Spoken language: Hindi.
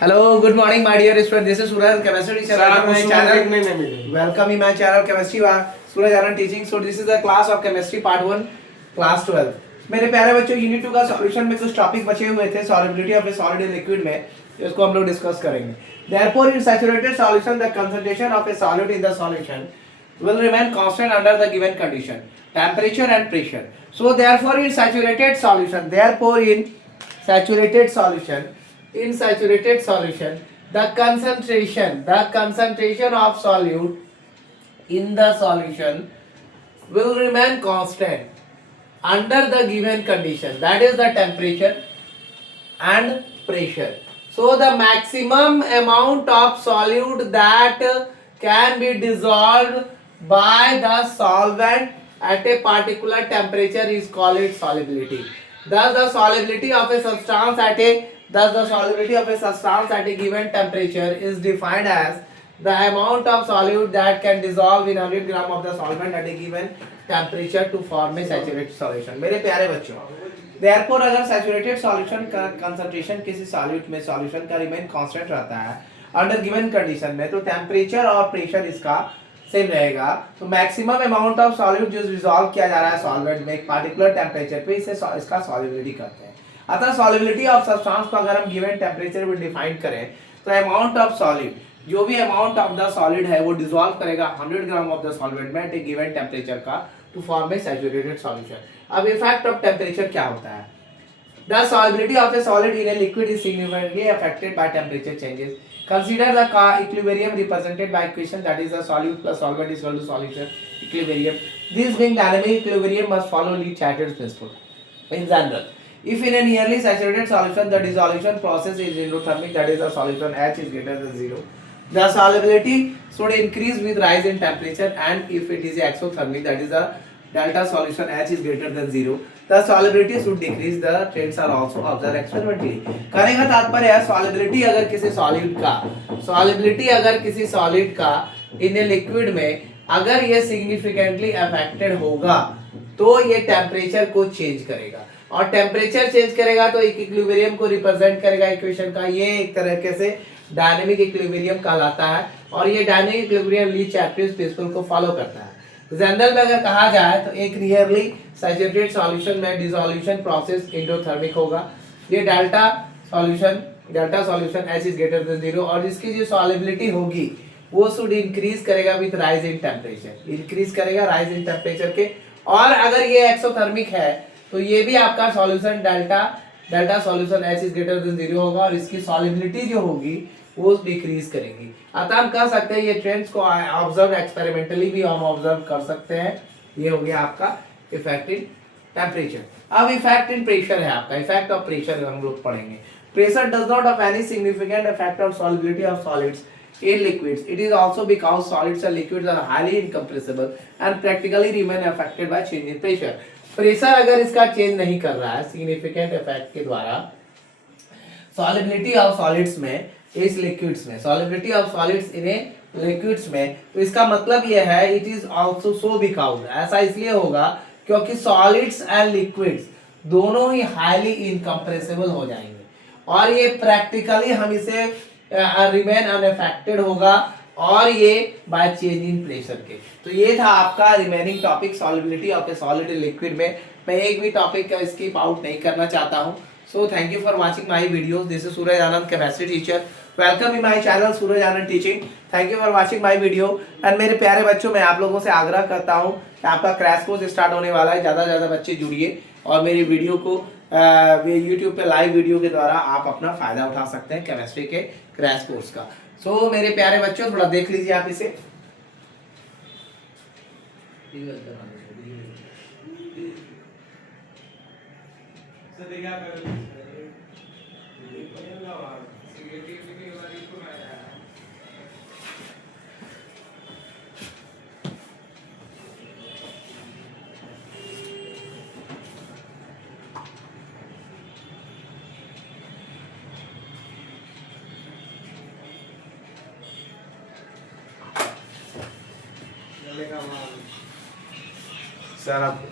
Hello, good morning, my dear student. This is Suraj, chemistry teacher. Welcome my channel. Welcome in my channel, chemistry. Suraj Anand teaching. So this is the class of chemistry part 1, class 12. मेरे प्यारे बच्चों, यूनिट 2 का सॉल्यूशन में कुछ टॉपिक बचे हुए थे solubility of A solid in liquid में, इसको हम लोग डिस्कस करेंगे. Therefore, in saturated solution, the concentration of a solid in the solution will remain constant under the given condition, temperature and pressure. So therefore, in saturated solution, in saturated solution, the concentration of solute in the solution will remain constant under the given condition, that is the temperature and pressure. So the maximum amount of solute that can be dissolved by the solvent at a particular temperature is called its solubility. Thus the solubility of a substance at a given temperature is defined as the amount of solute that can dissolve in 100 gram of the solvent at a given temperature to form a saturated solution. मेरे प्यारे बच्चों, therefore अगर saturated solution का concentration किसी solute में solution का remain constant रहता है under given condition में, तो temperature और pressure इसका सेम रहेगा, तो मैक्सिमम अमाउंट ऑफ सॉल्यूट जो डिसॉल्व किया जा रहा है सॉल्वेंट में एक पार्टिकुलर टेम्परेचर पे, इसे इसका सॉल्युबिलिटी कहते हैं. अतः सॉल्युबिलिटी ऑफ सब्सटेंस को अगर हम गिवन टेम्परेचर पे डिफाइन करें, तो अमाउंट ऑफ सॉलिड, जो भी अमाउंट ऑफ द सॉलिड है वो डिसॉल्व करेगा 100 ग्राम ऑफ द सॉल्वेंट में एट ए गिवन टेम्परेचर का to form a saturated solution. अब इफेक्ट ऑफ टेम्परेचर क्या होता है? The solubility of a solid in a liquid is significantly affected by temperature changes. Consider the equilibrium represented by equation, that is the solute plus solvent is equal to solution equilibrium. This being dynamic equilibrium must follow Le-Chatter's principle. In general, if in a nearly saturated solution the dissolution process is endothermic, that is the solution H is greater than 0, the solubility should increase with rise in temperature, and if it is exothermic, that is the delta solution H is greater than 0, the solubility should decrease. The trends are also observed experimentally. कहने का तात्पर्य है solubility अगर किसी solid का in a liquid में अगर ये significantly affected होगा, तो ये टेम्परेचर को चेंज करेगा, और टेम्परेचर चेंज करेगा तो एक इक्विलिब्रियम को रिप्रेजेंट करेगा इक्वेशन का. ये एक तरीके से डायनेमिक इक्विलिब्रियम कहलाता है, और ये डायनेमिक इक्विलिब्रियम ली-चैटर्स प्रिंसिपल को फॉलो करता है. जनरल में अगर कहा जाए तो एक नियरली सैचुरेटेड सॉल्यूशन में डिसोल्यूशन प्रोसेस एंडोथर्मिक होगा. ये delta solution H is greater than 0, और इसकी जो सॉल्युबिलिटी होगी वो शुड इंक्रीज करेगा with rise in temperature, increase करेगा राइज इन टेम्परेचर के. और अगर ये एक्सोथर्मिक है तो ये भी आपका solution delta solution H is greater than 0 होगा, और इसकी सॉल्युबिलिटी जो होगी वो डिक्रीज करेंगी. अतः हम कह सकते हैं ये ट्रेंड्स को ऑब्जर्व एक्सपेरिमेंटली भी हम ऑब्जर्व कर सकते हैं. ये हो गया आपका इफेक्ट इन टेम्परेचर. अब इफेक्ट इन प्रेशर है आपका. इफेक्ट ऑफ प्रेशर हम लोग पढ़ेंगे. Pressure does not have any significant effect on solubility of solids in liquids. It is also because solids and liquids are highly incompressible and practically remain affected by change in pressure. Pressure अगर इसका चेंज नहीं कर रहा है सिग्निफिकेंट इफेक्ट के द्वारा सॉलिबिलिटी ऑफ सॉलिड्स में, इस लिक्विड्स में, solubility of solids in liquids में, तो इसका मतलब यह है it is also so because, ऐसा इसलिए होगा क्योंकि सॉलिड्स एंड लिक्विड्स दोनों ही हाईली इनकम्प्रेसिबल हो जाएंगे, और ये प्रैक्टिकली हम इसे रिमेन अनअफेक्टेड होगा, और ये बाय चेंज इन प्रेशर के. तो ये था आपका remaining topic solubility of A solid in liquid में. मैं एक भी टॉपिक का स्किप आउट नहीं करना चाहता हूं. So thank you for watching my videos. This is Suraj Anand, chemistry teacher. Welcome in my channel Suraj Anand Teaching. Thank you for watching my video. And मेरे प्यारे बच्चों, मैं आप लोगों से आग्रह करता हूँ कि आपका क्रैश कोर्स स्टार्ट होने वाला है. ज़्यादा से ज़्यादा बच्चे जुड़िए और मेरी वीडियो को यूट्यूब पे लाइव वीडियो के द्वारा आप अपना फ़ायदा उठा सकते हैं केमिस्ट्री के क्रैश कोर्स का. सो मेरे प्यारे बच्चों, थोड़ा देख लीजिए आप इसे. सर आप